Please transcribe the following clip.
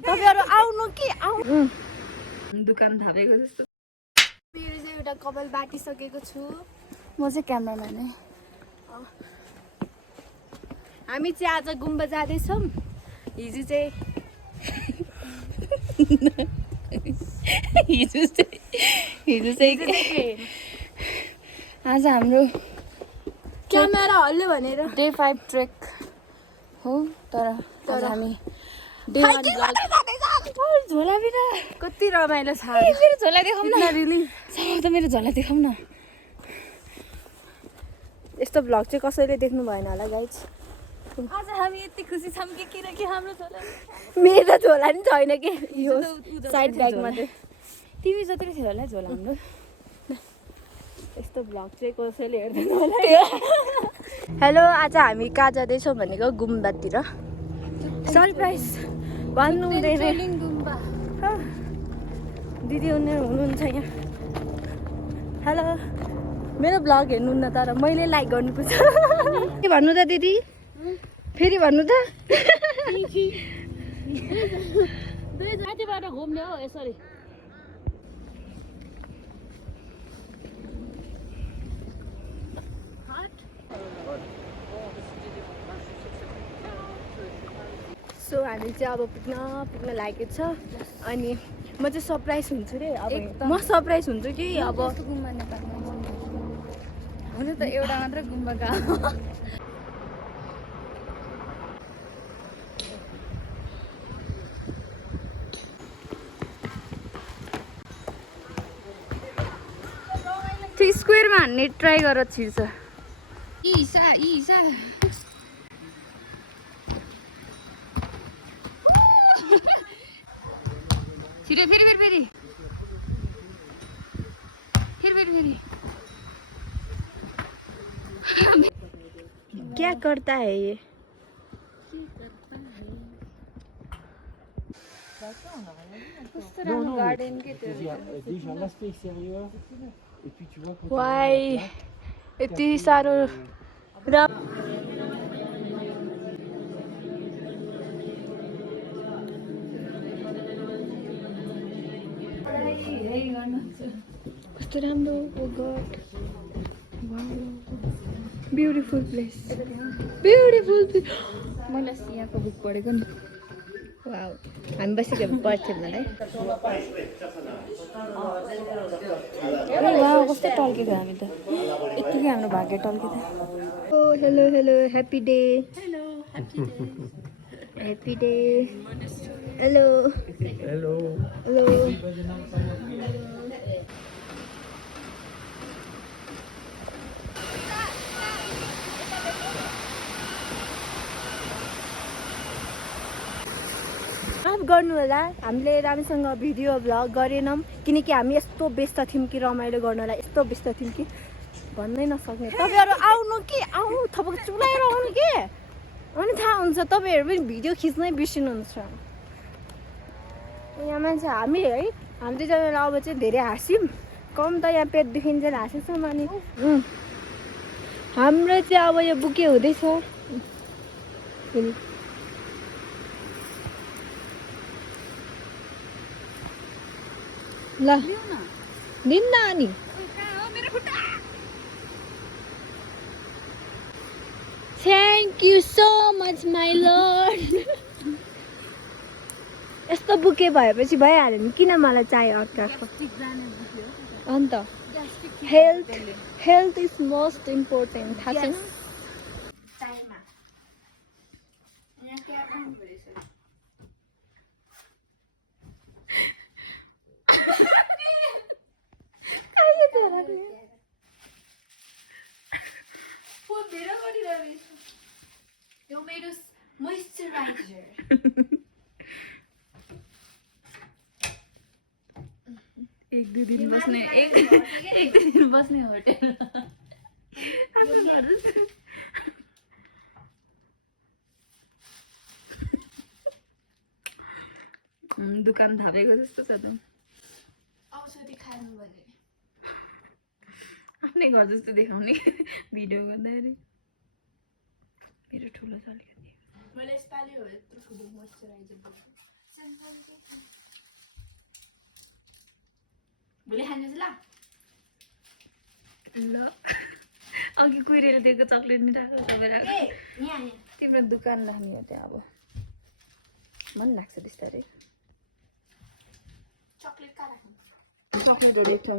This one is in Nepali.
तपाईहरु आउनु कि आउनु दुकान थापेको जस्तो मेरो चाहिँ एउटा कपाल बाटिसकेको छु म चाहिँ क्यामेराम्यान है हामी चाहिँ आज गुम्बा जाँदैछौँ हिजो चाहिँ आज हाम्रो क्यामेरा हल्यो भनेर डे 5 ट्रेक हो तर हामी डे 1 झोला बिना कति रमाइलो छ मेरो झोला देखाउँ न रियली त मेरो झोला देखाउँ न यस्तो भ्लग चाहिँ कसैले देख्नु भएन होला गाइज आज हामी यति खुसी छौँ कि किनकि हाम्रो झोला मेरो झोला नि छैन कि यो साइड ब्यागमा चाहिँ टिभी जत्रै थियो होला झोला हाम्रो यस्तो भ्लग चाहिँ कसैले हेर्दैन होला हेलो आज हामी कहाँ जाँदैछौँ भनेको गुम्बातिर सरप्राइज भन्नु हुँदैन दिदी उनीहरू हुनुहुन्छ यहाँ हेलो मेरो भ्लग हेर्नुहुन्न तर मैले लाइक गर्नुपर्छ के भन्नु त दिदी फेरि भन्नु त घुम्ने हो यसरी सो हामी चाहिँ अब पुग्न लागेको छ अनि म चाहिँ सरप्राइज हुन्छु रे अब म सरप्राइज हुन्छु कि अब गुम्बा नेपालमा हुनु त एउटा मात्र गुम्बा गएको त्यो स्क्वेयरमा हान्ने ट्राई गरेर छिर्छ ईसा छिरे फेरि क्या करता है ये गार्डन के वाइ यति साह्रो र कस्तो राम्रो ओ गॉड ब्युटिफुल प्लेस मैले यहाँको बुक पढेको नि वाउ हामी बसेको पढ्थ्यौँ मलाई वाउ कस्तो टल्केको हामी त यतिकै हाम्रो भाग्य टल्केको ओ हेलो ह्याप्पी डे हेलो माफ गर्नु होला हामीले राम्रोसँग भिडियो भ्लग गरेनौँ किनकि हामी यस्तो व्यस्त थियौँ कि रमाइलो गर्नलाई यस्तो व्यस्त थियौँ कि भन्नै नसक्ने तपाईँहरू आउनु कि आउनु थपक चुलाएर आउनु के अनि थाहा हुन्छ तपाईँहरू पनि भिडियो खिच्नै बिर्सिनुहुन्छ यहाँ मान्छे हामी है हामी दुईजनालाई अब चाहिँ धेरै हाँस्यौँ कम त यहाँ पेट दुखिन्जेल हाँसेछौँ अनि हाम्रो चाहिँ अब यो बुके हुँदैछ ल दिन्न अनि thank you so much my lord यस्तो बुके भएपछि भइहाल्यो नि किन मलाई चाहियो अर्काको अन्त हेल्थ इज मोस्ट इम्पोर्टेन्ट थाहा छैन मोइस्चराइजर एक दुई दिन बस्ने होटेल दुकान थापेको जस्तो छ त औषधि खानु भने आफ्नै घर जस्तो देखाउने भिडियो गर्दाखेरि मेरो ठुलो छ अलिकति मैले यसपालि हो यत्रो ठुलो मोइस्चराइजर भोलि खाने ल ल अघि कुहिरेले दिएको चक्लेट नि राखेको तपाईँ तिम्रो दुकान राख्ने हो त्यहाँ अब मन लाग्छ बिस्तारै चक्लेट कहाँ राख्नु चक्लेटहरू